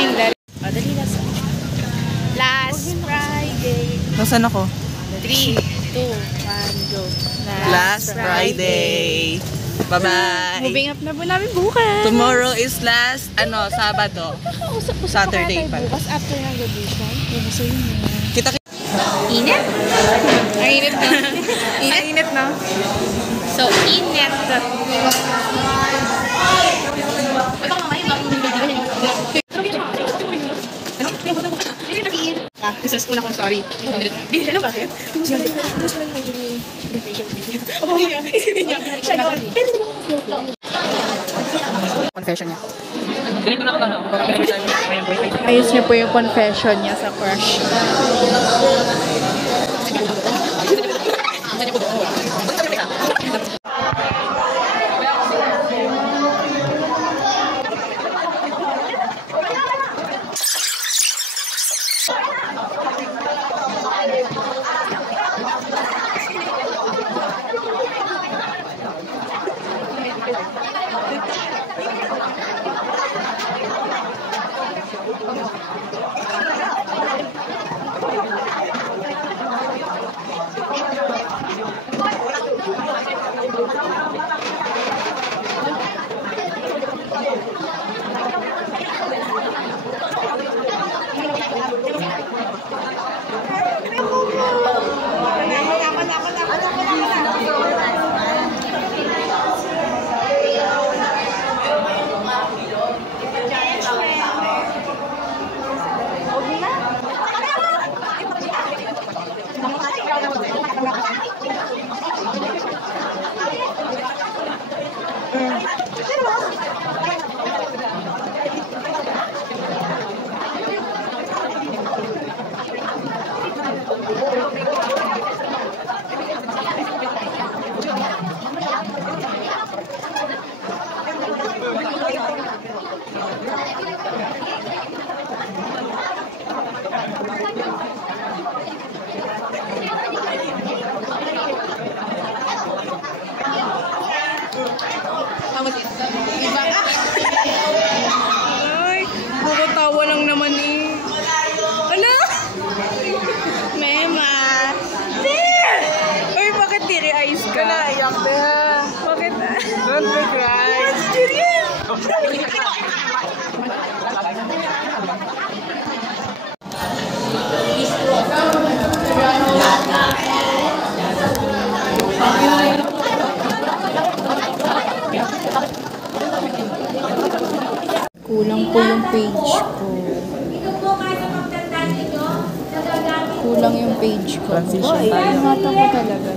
Madali na sa Last Friday. Nasaan ako? 3, 2, 1, go. Last Friday. Bye-bye. Moving up na po namin bukas. Tomorrow is last, Sabado. Saturday pa. Bukas after ng graduation. So yun yun. Kita. Init? Ay, init na. Ay, init na. So, init. Sa school akong sorry. Hindi na bakit? Confession niya. Ayos niya po yung confession niya sa crush. Ay, bukatawa lang naman eh. Ala! Mema! Uy, bakit tiri-eyes ka? Naiyak na. Bakit? Don't be cry. Kulang po yung page ko. Kulang yung page ko. Transition tayo. Ingatan ko talaga.